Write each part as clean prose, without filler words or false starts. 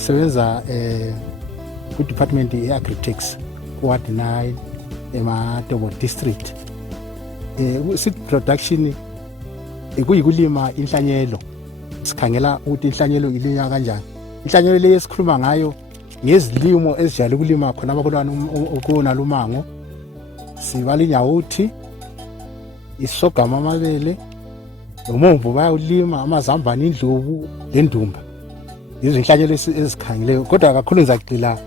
ngisebenza ku department ye agritech ward 9 eMatobo district. Seed production kuyikulima inhlanyelo. Sikhangela ukuthi inhlanyelo ilinywa kanjani. Inhlanyelo le esikhuluma ngayo ngezilimo ezijayele ukulima khona kuna lumango. Sibalinya uthi isogama amabele, umombo bayawulima, amazambane, indlubu lendumba. Izinhlanyelo ezikhangileyo kodwa kakhulu ngizagcila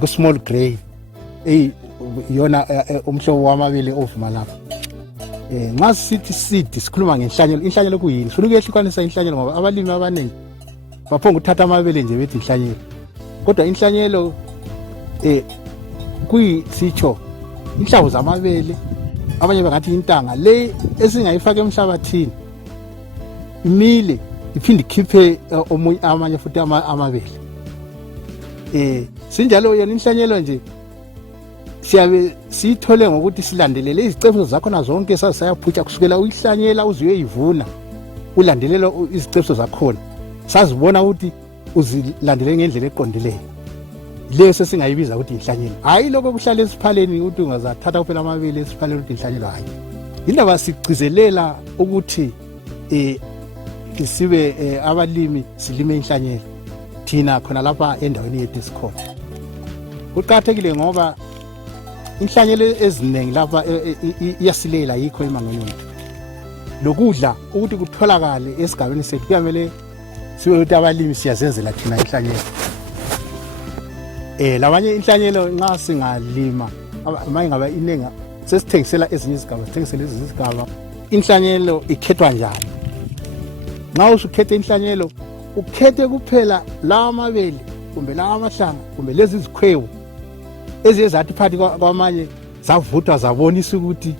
ku small grain iyona umhlobo wamabele ovuma lapha. Nxa sithi seed sikhuluma ngenhlanyelo. Inhlanyelo kuyini? Sifuna ukuyehlukanisa inhlanyelo ngoba abalimi abaningi baphonga ukuthatha amabele nje bethi inhlanyelo. Kodwa inhlanyelo kuyisitsho inhlavu zamabele, abanye bangathi intanga le esingayifaka emhlabathini imile iphinde ikhiphe amanye futhi amabele. Sinjalo yona inhlanyelo nje siyabe siyithole ngokuthi silandelele izicebiso zakhona zonke sayaphutsha kusukela uyihlanyela uze uyivuna, ulandelela izicebiso zakhona, sazibona ukuthi uzilandelele ngendlela eqondileyo. Leso singayibiza ukuthi inhlanyelo. Hayi lokho kuhlala esiphaleni ukuthi ungazathatha kuphela amabele esiphaleni ukuthi inhlanyelo hayi. Indaba sigcizelela ukuthi sibe abalimi silime inhlanyelo thina khona lapha endaweni yethu esikhona. Kuqakathekile ngoba inhlanyelo eziningi lapha iyasilela yikho emangweni wethu. Lokudla ukuthi kutholakale esigabeni sethu kuyamele sibe ukuthi abalimi siyazenzela thina inhlanyelo. Labanye inhlanyelo nxa singalima mayingaba inenga sesithengisela ezinye izigaba, sithengisela ezinye izigaba. Inhlanyelo ikhethwa njani? Nxa usukhethe inhlanyelo ukhethe kuphela lawa amabele kumbe lawa amahlanga kumbe lezi zikhwebu eziyezathi phakathi kwamanye zavuthwa zabonisa ukuthi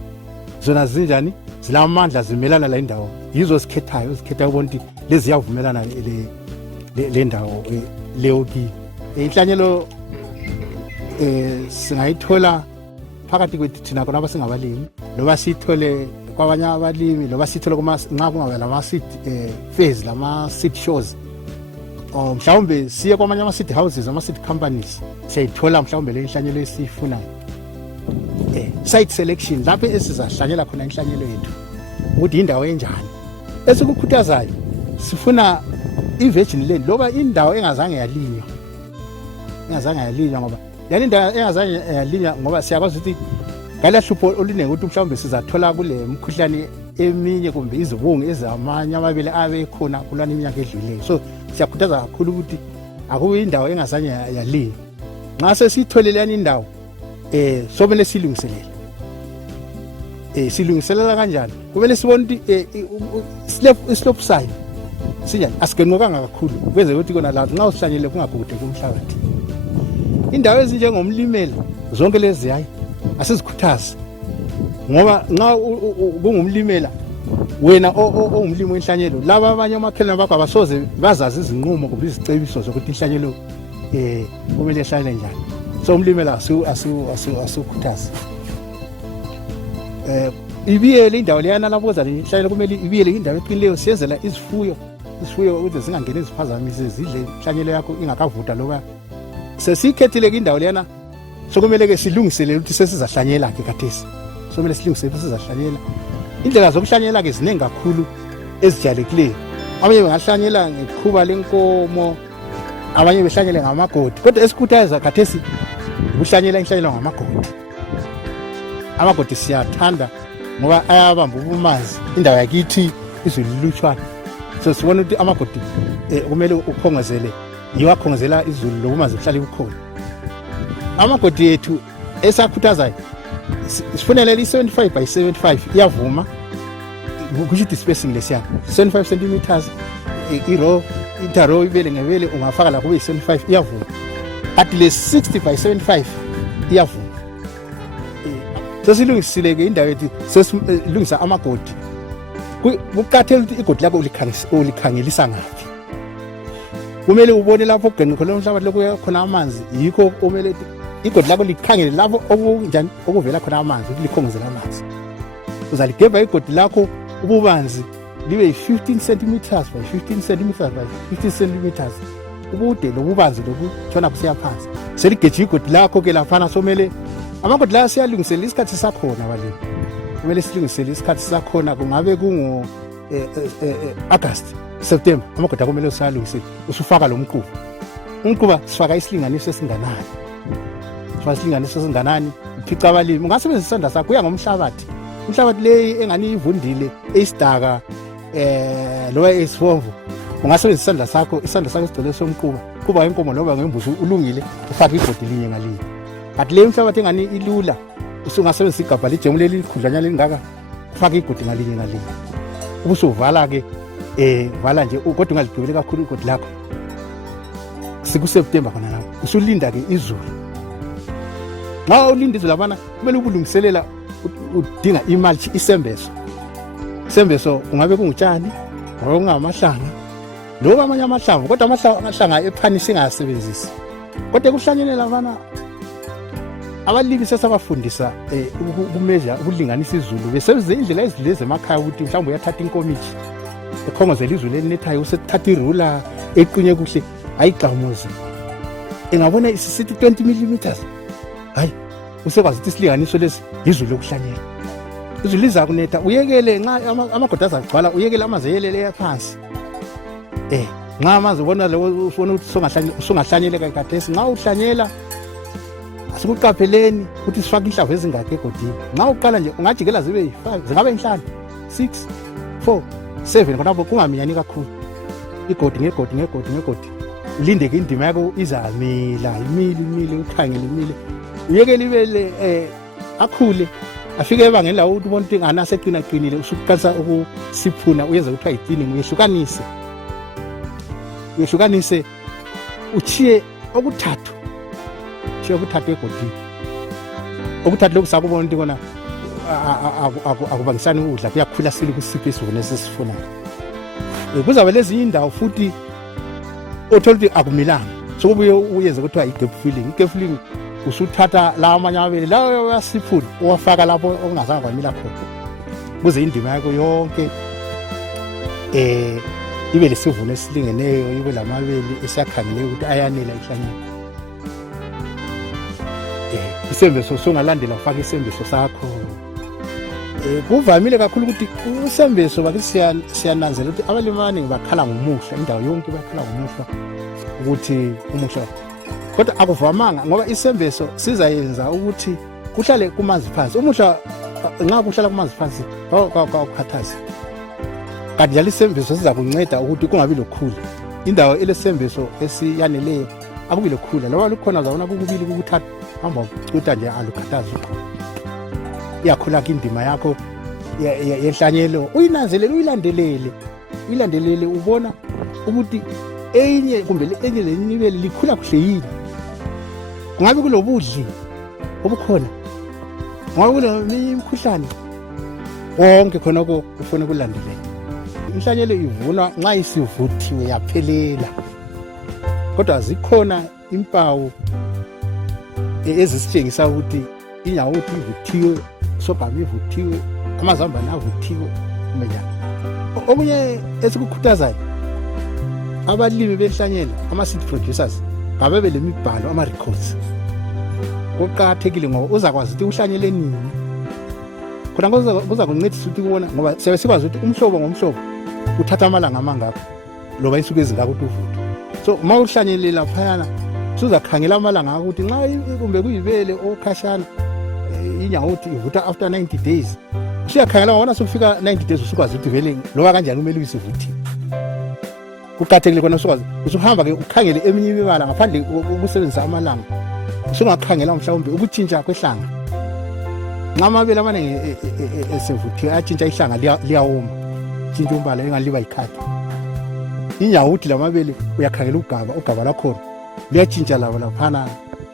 zona zinjani, zilamandla, zimelana la indawo. Yizo sikhethayo ubona ukuthi lezi ziyavumelana le ndawo leyo ki. Inhlanyelo singayithola phakathi kwethu thina khona abasingabalimi, loba siyithole kwabanye abalimi, loba siyithole nxa kungaba lama-seed fairs, lama-seed shows. Mhlawumbe siye kwamanye ama-seed houses, ama-seed companies, siyayithola mhlawumbe le inhlanyelo esiyifunayo. Site selection, lapho esizahlanyela khona inhlanyelo yethu ukuthi indawo enjani. Esikukhuthazayo sifuna i-virgin land, loba indawo engazange yalinywa. Ngoba yani indawo engazange yalinywa ngoba siyakwazi ukuthi ngalahlupho oluningi ukuthi mhlawumbe sizathola kule mkhuhlane eminye kumbe izibungu ezamanye amabele abe khona kulana iminyaka edlulileyo. So siyakhuthaza kakhulu ukuthi akube indawo engazange yalinywa. Nxa sesiyitholele yani indawo somele silungiselele. Silungiselela kanjani? Kumele sibone ukuthi slope side sinjani, asigenqokanga kakhulu kwenze ukuthi kona la nxa usihlanyele kungagude kumhlabathi. Indawo ezinjengomlimela zonke lezi hayi asizikhuthazi ngoba nxa kungumlimela wena ongumlimi wenhlanyelo, laba abanye omakhelwane bakho abasoze bazazi izinqumo kumbe izicebiso zokuthi inhlanyelo kumele ihlale njani. So umlimela asikhuthazi. Ibiyele indawo leyana lapho kuza inhlanyelo kumele ibiyele indawo eqinileyo, siyenzela izifuyo ukuze zingangeni iziphazamisi zidle inhlanyelo yakho ingakavuthwa. Loba sesikhethile indawo leyana sokumele ke silungiselele ukuthi sesizahlanyela ke kathesi. Somele silungiselele sizahlanyela. Indlela zokuhlanyela ke ziningi kakhulu ezijayelekileyo. Abanye bangahlanyela ngekhuba lenkomo, abanye behlanyele ngamagodi. Kodwa esikhuthaza kathesi ukuhlanyela inhlanyelo ngamagodi. Amagodi siyathanda ngoba ayabamba ubumanzi. Indawo yakithi izulu lutshwana. So sibona ukuthi amagodi kumele ukhongozele, yiwakhongozela izulu lobumanzi kuhlale bukhona. Amagodi ethu esakhuthazayo sifunele i-75 by 75 iyavuma. Kusho spacing lesiyana 75 centimeters interrow ibele ngebele ungafaka la kube 75 iyavuma. At least 60 by 75 iyavuma. Sesilungisile ke indawo yethu, sesilungisa amagodi. Kuqathela ukuthi igodi lakho ulikhangelisa ngaphi. Kumele ubone lapho ogqenqe khona umhlabathi lokho khona amanzi, yikho kumele igodi lakho likhangele lapho okunjani okuvela khona amanzi ukuthi likhongozela amanzi. Uzaligebha igodi lakho ububanzi libe 15 centimeters by 15 centimeters by 15 centimeters ubude lobubanzi lokutshona kusiya phansi seligeje igodi lakho ke laphana somele amagodi la siyalungisela isikhathi sakhona balimi kumele silungisele isikhathi sakhona kungabe kungu August September amagodi akumele usalungisele usufaka lo umquba sifaka isilinganiso esinganani uphica abalimi ungasebenzisa isandla sakho uya ngomhlabathi leyi engani ivundile eyisidaka loba esifomvu ungasebenzisa isandla sakho sigcwele somquba kuba inkomo loba ngembuzi ulungile ufaka igodi linye ngalinye kanti le mhlabathi engani ilula usungasebenzisa igabha lejemu lelikhudlanyana lingaka ufaka igodi ngalinye ubusuvala ke vala nje kodwa ungaligqibeli kakhulu igodi lakho siku-September khona lapho usulinda ke izulu nxa ulinda izulu labana kumele ubulungiselela udinga imulch isembeso kungabe kungutshani ngoba kungamahlanga loba amanye amahlamvu kodwa amahlanga ephani singasebenzisi kodwa kuhlanyele labana abalimi sesabafundisa ukumeasure ukulinganisa izulu besebenzisa indlela ezilezi emakhaya ukuthi mhlawumbe uyathatha inkomithi ekhongozela izulu elinethayo usethatha irula eqinye kuhle ayigxamuze engabona isisithi 20 mm hayi usekwazi ukuthi isilinganiso lesi izulu lokuhlanyela izulu liza kunetha uyekele nxa amagodi azagcwala uyekele amanzi eyelele yaphansi nxa amanzi ubona lewo ufuna ukuthi sungahlanyeleka khathesi nxa uhlanyela asikuqapheleni ukuthi sifake inhlamvu ezingakho egodini nxa uqala nje ungajikela zibe 5 zingabe 5 6 4 7 khonapho kungaminyani kakhulu igodi ngegodi ulinde ke indima yakho izamila imile ukhangele imile uyekele ibele akhule afike ebangeni lawo ukuthi ubona ukuthi ngana seqinile usuqalisa ukusiphuna uyenza ukuthi ayitini uyehlukanise uchiye okuthathu egodini okuthathu lokhu sakubona ukuthi kona akubangisani ukudla kuyakhula sile kusiphi isivuno esisifunayo kuzabe lezinye indawo futhi othola ukuthi akumilanga sokubuye uyenze kuthiwa i-gap filling usuthatha lawa amanye amabele lawo uyasiphula uwafaka lapho okungazange kwamila khona kuze indima yakho yonke ibe lesivuno esilingeneyo ibe lamabele esiyakhangeleyo ukuthi ayanela ihlanyela isembeso sungalandela ufaka isembeso sakho kuvamile kakhulu ukuthi usembeso bakithi siyananzela ukuthi abalimani bakhala ngomuhlwa indawo yonke bakhala ngomuhlwa ukuthi umuhlwa kodwa akuvamanga ngoba isembeso sizayenza ukuthi kuhlale kumanzi phansi umuhlwa nxa kuhlala kumanzi phansi kawukhathazi kanti njalo isembeso siza kunceda ukuthi kungabi lokhula indawo elesembeso esiyaneleyo akubi lokhula loba lukhona uzabona kukubili kukuthatha hamba ucutha nje alukhathazi iyakhula ke indima yakho yenhlanyelo uyilandelele ubona ukuthi enye lenye likhula kuhle yini kungabe kulobudli obukhona ngoba kulemikhuhlane konke khonoko ufuna ukulandelela inhlanyelo ivunwa nxa isivuthiwe yaphelela kodwa zikhona impawu ezisitshengisa ukuthi inyawuthi ivuthiwe sobhami ivuthiwe amazambane avuthiwe njani okunye esikukhuthazayo abalimi benhlanyelo ama-seed producers ngabe lemibhalo ama-records kuqakathekile ngoba uzakwazi ukuthi uhlanyele nini khona kuza kuncedisa ukuthi kubona ngoba siyabe sikwazi ukuthi umhlobo ngomhlobo uthatha amalanga amangapha loba insuku ezingaka ukuthi uvuthe so uma uhlanyelela phayana suzakhangela amalanga akho ukuthi nxa kumbe kuyibele okhashana inyawuthi ivutha after 90 days usuyakhangela ngabona sokufika 90 days usukwazi ukuthi vele loba kanjani kumele uyisivuthiwe kuqakathekile khona usuhamba ke ukhangele eminye imibala ngaphandle kokusebenzisa amalanga usungakhangela mhlawumbe ukutshintsha kwehlanga nxa amabele amanenge esevuthiwe atshintsha ihlanga liyawoma tshintsha umbala engaliba yikhadi inyawuthi lamabele uyakhangela ugaba lakhona liyatshintsha labo laphana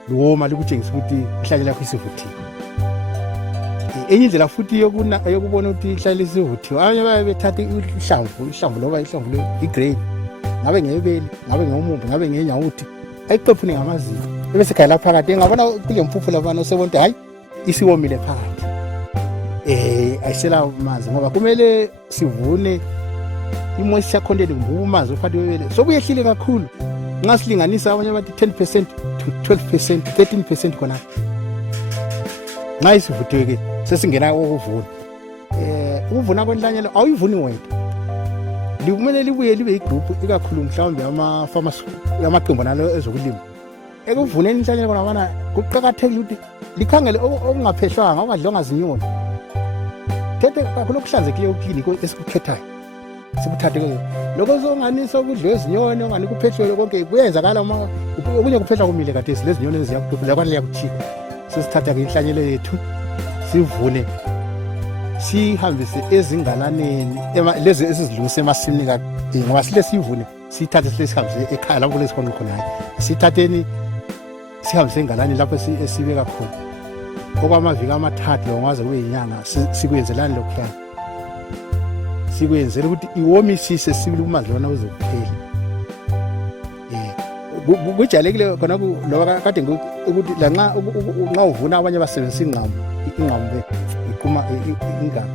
luwoma likutshengisa ukuthi ihlanye lakho isivuthiwe enye indlela futhi yokubona ukuthi ihlanye lisivuthiwe abanye baye bethatha ihlamvu loba ihlamvu i-grain ngabe ngebele ngabe ngomumbu ngabe ngenyawuthi ayiqephune ngamazinyo ebesekhayela phakathi engabona kule mpuphu labana usebona hayi isiwomile phakathi ayisela manzi ngoba kumele sivune imoisture content ngoba umanzi uphakathi kwebele sobuyehlile kakhulu nxa silinganisa abanye bathi 10% to 12%, 13% khonapho. Nxa isivuthiwe ke sesingena ukuvuna. Ukuvuna kwenhlanyelo awuyivuni wedwa. Likumele libuye libe igroup ikakhulu mhlawumbe ama-farmers amaqembu nalo ezokulima. Ekuvuneni inhlanyelo kona kuqakathekile ukuthi likhangele okungaphehlwanga okungadliwanga zinyoni. Thethe kakhulu okuhlanzekileyo ukliniki esikukhethayo. Sikuthathe ke lokho zonganisa ukudliwa izinyoni ongani kuphehlwe konke kuyenzakala uma okunye kuphehlwa kumile kade silezinyoni eziyakuphila kwanele yakuthika. Sesithatha ke inhlanyelo yethu sivune sihambise ezingalaneni lezi esizilungise emasimini ngoba sile sivune sithathe sile sihambise ekhaya lapho lesikhona khona sithatheni sihambise engalaneni lapho esibeka khona okwamaviki amathathu ongaze kube inyanga sikwenzelani lokho sikwenzela ukuthi iwomisise sibili kumadlwana uzokuphela. Kujalekile khona loba kade ukuthi lanxa uvuna abanye basebenzisa ingqamu iqhuma ingalo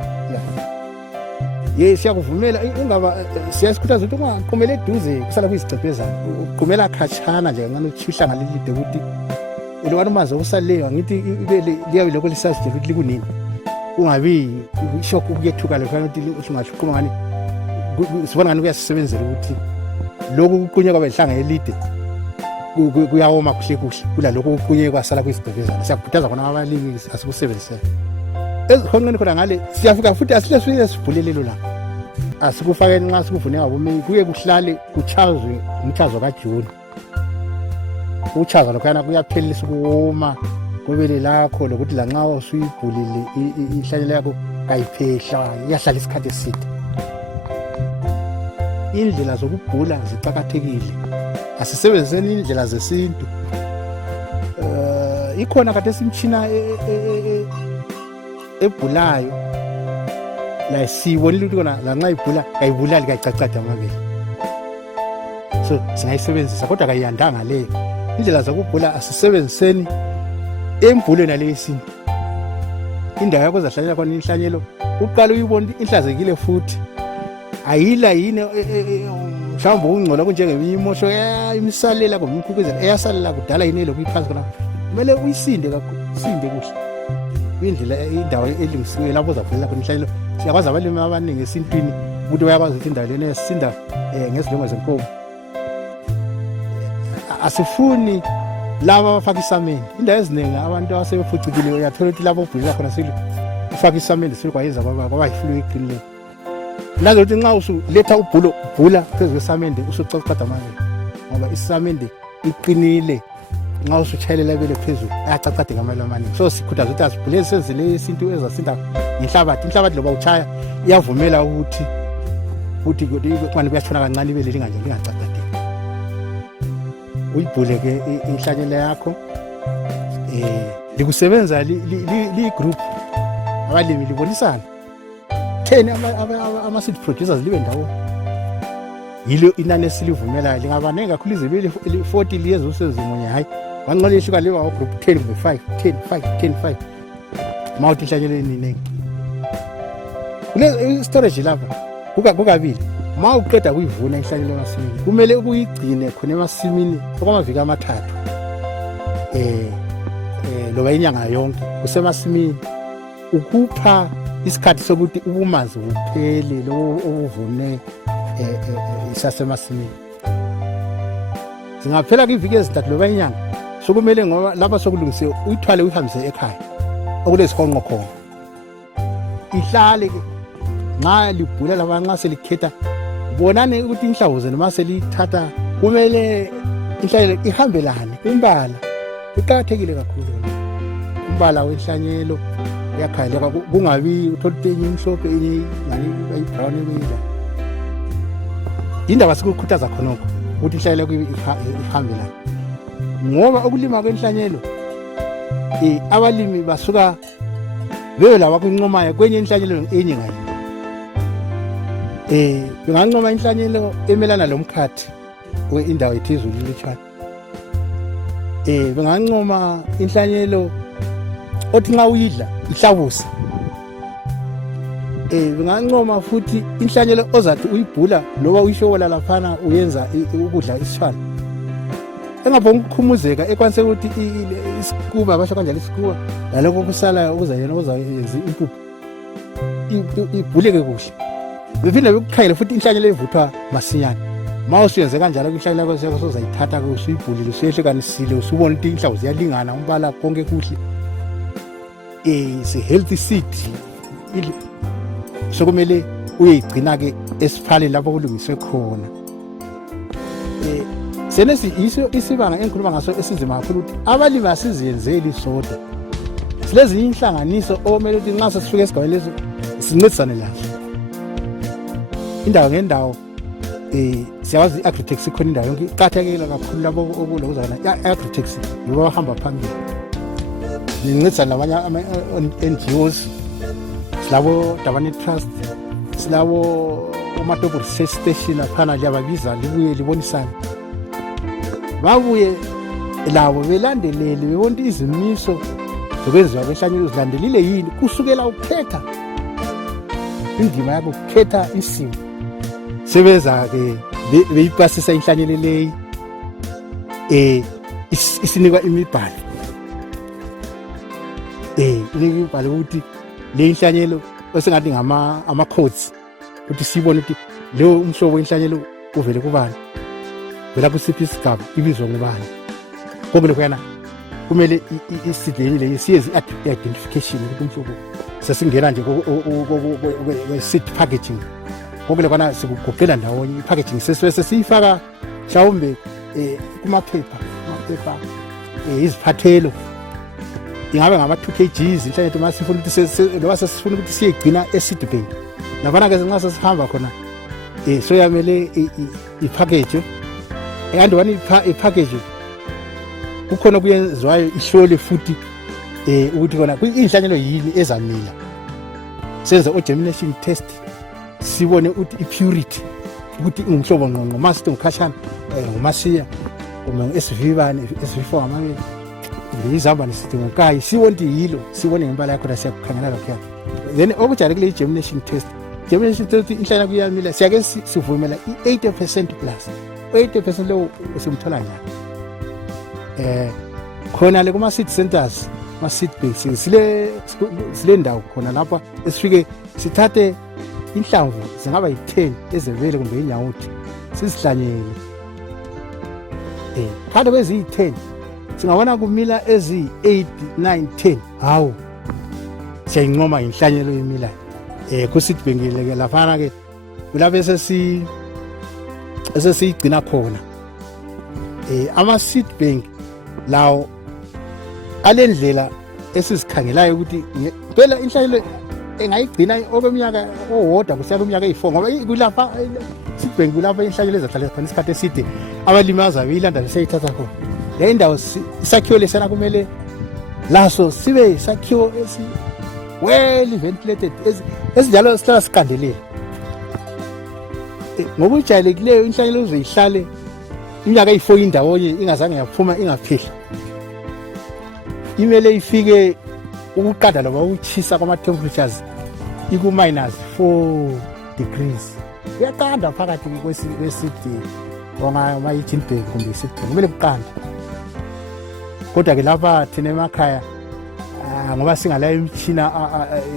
siyakuvumela ungaba siyasikhuthaza ukuthi ungaqhumela eduze kusala kuyizicebhezana uqhumela khatshana nje ngani uthihla ngalilide ukuthi lokho manzi okusaleyo ngithi liyabe lokho lisazitshela ukuthi likunini ungabi shock ukuyethuka lokho ukuthi usingahlukuma ngani sibona ngani kuyasebenzela ukuthi lokho kuqunywe kwabe inhlanga elide kuyawoma kuhle kuhle kulalokho kuqunywe kwasala kuyizicebhezana. Siyakhuthaza khona abalimi asikusebenzisele ezihonqeni khona ngale siyafika futhi asilesifike sivulelelo la asikufake nxa sikuvune ngabomi kuye kuhlale kuchazwe umchazo kaJuni. Uchaza lokhana kuyaphelisa ukuwoma kwebele lakho lokuthi lanxa usuyibhulile inhlanyelo yakho kayiphehla iyahlala isikhathi eside. Indlela zokubhula ziqakathekile. Asisebenziseni indlela zesintu. Ikhona kade simtshina ebhulayo la sibonile ukuthi kona lanxa ibhula kayibulali kayicacada amabele. So singayisebenzisa kodwa kayiyandanga leyo. Indlela zokubhula asisebenziseni embhulweni nale yesintu. Indawo yakho zahlanyela khona inhlanyelo uqala uyibona inhlazekile futhi ayila yini mhlawumbe ungcola kunjengeminye imosho imisalela kumbe imkhukwezela eyasalela kudala yini lokuyiphansi khona kumele uyisinde kakhulu isinde kuhle indlela indawo elungisiwe lapho zavulela khona inhlanyelo. Siyakwazi abalimi abaningi esintwini ukuthi bayakwazi ukuthi indawo lena esinda ngezilongo zenkomo. Asifuni laba abafaka isamende. Indawo eziningi abantu abasebefucikile uyathola ukuthi labo obhulela khona ufaka isamende sikwayenza kwaba yifulu eqinile. Nazo ukuthi nxa usuletha ubhula phezu kwesamende usucacada amabele ngoba isamende iqinile nxa usutshayelela ibele phezulu ayacacadeka amabele amaningi. So sikhuthaza ukuthi asibhulele senzele isintu ezasinda ngenhlabathi. Inhlabathi loba utshaya iyavumela ukuthi kwani kuyatshona kancane ibele linganje lingacacadeki. Uyibhule ke inhlanyelo yakho likusebenza li-group abalimi libonisana 10 ama-seed producers libe ndawo yilo inani esilivumelayo lingabanengi kakhulu izibili 40 liyenza usezimunye hayi wangcola ishuka liba group 10 kumbe 5 mawuthi inhlanyelo eningi kule storage lapha kukabili. Ma uqeda kuyivuna inhlanyelo emasimini kumele ukuyigcine khona emasimini okwamaviki amathathu loba inyanga yonke kusemasimini ukupha isikhathi sokuthi ubumanzi buphele lo ovune isasemasimini. Singaphela kwiviki ezintathu loba inyanga sokumele ngoba lapha sokulungisiwe uyithwale uyihambise ekhaya okulesihonqo khona ihlale nxa libhula laba nxa selikhetha bonane ukuthi inhlamvu zenu mase lithatha kumele inhlanyelo ihambelane imbala iqakathekile kakhulu. Umbala wenhlanyelo yakhaleka kungabi uthola enye imhlophe enye ngani ayi-brown ebeyila. Indaba sikukhuthaza khonokho ukuthi inhlanyelo ihambelane ngoba ukulima kwenhlanyelo abalimi basuka beyo laba kuncomayo kwenye inhlanyelo enye ngayo. Bengancoma inhlanyelo emelana lomkhathi indawo yethu izulu lutshwana. Bengancoma inhlanyelo othi nxa uyidla ihlabusa. Bengancoma futhi inhlanyelo ozathi uyibhula loba uyishokola laphana uyenza ukudla isishwana engabonga ukukhumuzeka ekwanise ukuthi isikuba abasho kanjalo isikuba naloko kusalayo okuzayena okuzayenza impuphu ibhuleke kuhle. Bephinde bekukhayele futhi inhlanyelo evuthwa masinyane. Mawusuyenze kanjalo inhlanyelo yakho sozayithatha usuyibhulile usuyehlukanisile usubona ukuthi inhlamvu ziyalingana umbala konke kuhle. Is a healthy seed. Sokumele uyigcina ke esiphaleni lapho kulungiswe khona. Senesi isibanga engikhuluma ngaso esinzima kakhulu ukuthi abalimi asiziyenzeli soda. Silezi inhlanganiso omele ukuthi nxa sesifika esigabeni leso sincedisane lazo. Indawo ngendawo siyawazi i-agritech ikhona indawo yonke iqakathekile kakhulu lapho okulokuzana i-agritech yibo abahamba phambili. Nincedisana nabanye ama-NGOs silabo Davani Trust silabo uMatopo Research Station aphana liyababiza libuye libonisane. Babuye labo belandelele bebona izimiso zokwenziwa kwehlanyelo zilandelile yini kusukela ukhetha indima yakho ukhetha isimo sebeza ke beyipasisa inhlanyelo leyi isinikwa imibhalo imibhalo ukuthi le inhlanyelo osengathi ama codes ukuthi sibone ukuthi leyo umhlobo inhlanyelo uvele kubani vela kusiphi isigaba ibizwa ngubani konke lokuyana kumele isidleni le siyezi identification ukuthi umhlobo sesingena nje kwe seed packaging konke lokuyana sikugugela ndawonye ipackaging sesifaka mhlawumbe kumaphepha iziphathelo ingabe ngama 2 kgs inhlanyelo masifuna ukuthi loba sesifuna ukuthi siyigcina e-seed bank labana ke nxa sesihamba khona soyamele ipackage and one ipackage kukhona kuyenzwayo ihlole futhi ukuthi khona inhlanyelo yini ezamila senze o-germination test sibone ukuthi i-purity ukuthi ingumhlobo ngqongqo masithi ngukhashana ngumasiya SV bani SV4 amanye izamba nesithi ngokayi sibone ukuthi yilo sibone ngempala yakho siyakukhangela lokho then okujayelekile i-germination test inhlanyelo kuyamila siyake sivumela i-80% plus 80% lo usimthola njani khona le kuma seed centers ma seed banks sile ndawo khona lapha esifike sithathe inhlamvu zingaba yi10 ezevele kumbe inyawuthi sisihlanyele phakathi kweziyi10 singabona kumila ezi8 9 10 hawu siyayincoma inhlanyelo yemila ku seed bank ke lapha ke kulapho esesiyigcina khona ama seed bank lawo alendlela esisikhangelayo ukuthi phela inhlanyelo engayigcina okweminyaka owodwa kusiya kuminyaka eyi4 ngoba kulapha seed bank kulapha inhlanyelo ezahlala khona isikhathi eside abalimaza beyilanda beseyithatha khona le ndawo isakhiwo lesana kumele laso sibe isakhiwo well ventilated esinjalo sihlala sikandelele ngoba ujayelekileyo inhlanyelo uzoyihlale iminyaka eyi4 indawonye ingazange yaphuma ingaphehla imele ifike ukuqanda loba ukuchisa kwama temperatures iku -4 degrees uyaqanda phakathi kwesidi ongama 18 bheki kumbe isidi kumele kuqanda kodwa ke lapha thina emakhaya ngoba singala imitshina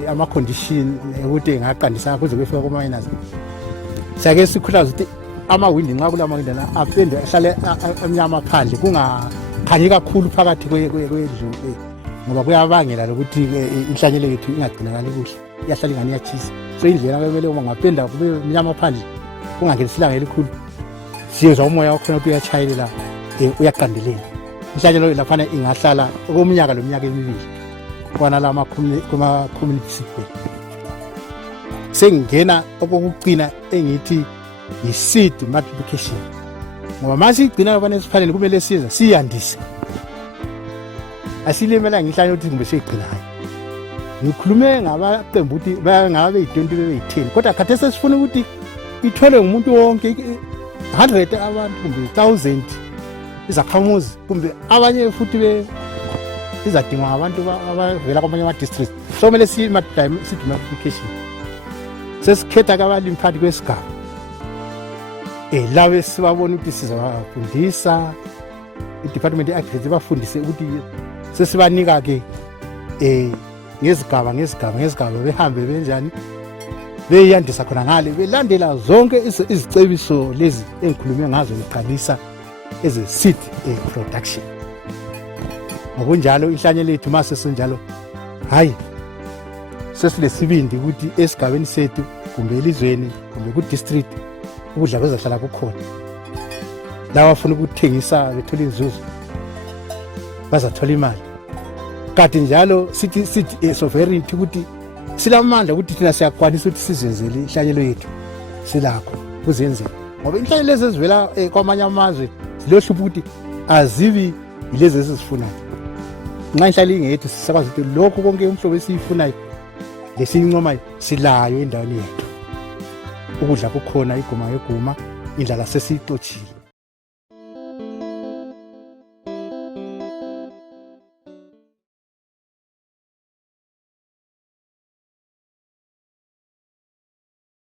ama condition ukuthi ngaqandisa kuze kufika ku minus sake sikhuthaza ukuthi amawindi nxa kula mawindi la apende ahlale emnyama phandle kungakhanyi kakhulu phakathi kwendlu ngoba kuyabangela ukuthi inhlanyelo yethu ingagcinakali kuhle iyahlala ingani yachisa so indlela kumele uma ngapenda kube emnyama phandle kungangeni silanga elikhulu siyezwa umoya wakhona ukuthi uyachayelela uyaqandelela inhlanyelo laphana ingahlala okomnyaka lomnyaka emibili kwana la kuma community seed bank sengena okokuqina engithi yi-seed multiplication ngoba masigcina abane esiphaleni kumele siza siyandise asilimela ngihlanye ukuthi kumbe sigcinayo ngikhulume ngabaqembu ukuthi bangabe yi20 bebe yi10 kodwa khathesi sifuna ukuthi ithwele ngumuntu wonke 100 abantu kumbe 1000 izakhamuzi kumbe abanye futhi izadingwa abantu abavela kwamanye ama districts so kumele seed multiplication sesikhetha kabalimi phakathi kwesigaba lawe sibabona ukuthi sizabafundisa i-Department ye-Agriculture bafundise ukuthi sesibanika-ke ngezigaba behambe benjani beyandisa khona ngale belandela zonke izicebiso lezi engikhulume ngazo ngiqalisa eze-seed production. Ngokunjalo inhlanyelo lethu mase senjalo hayi sesilesibindi ukuthi esigabeni sethu kumbe elizweni kumbe ku-district ukudla kwezahlala kukhona. Lawa afuna ukuthengisa bethola inzuzo bazathola imali. Kanti njalo sithi sovereignty ukuthi silamandla ukuthi thina siyakwanisa ukuthi sizenzele inhlanyelo yethu silakho kuzenzela. Ngoba inhlanyelo lezi ezivela kwamanye amazwe zilohlupha ukuthi azibi yilezi esizifunayo. Nxa inhlanyelo ingeyethu sisakwazi ukuthi lokho konke umhlobo esiyifunayo lesiyincomayo silayo endaweni yethu. Ukudla kukhona iguma ngeguma, indlala sesiyixotshile.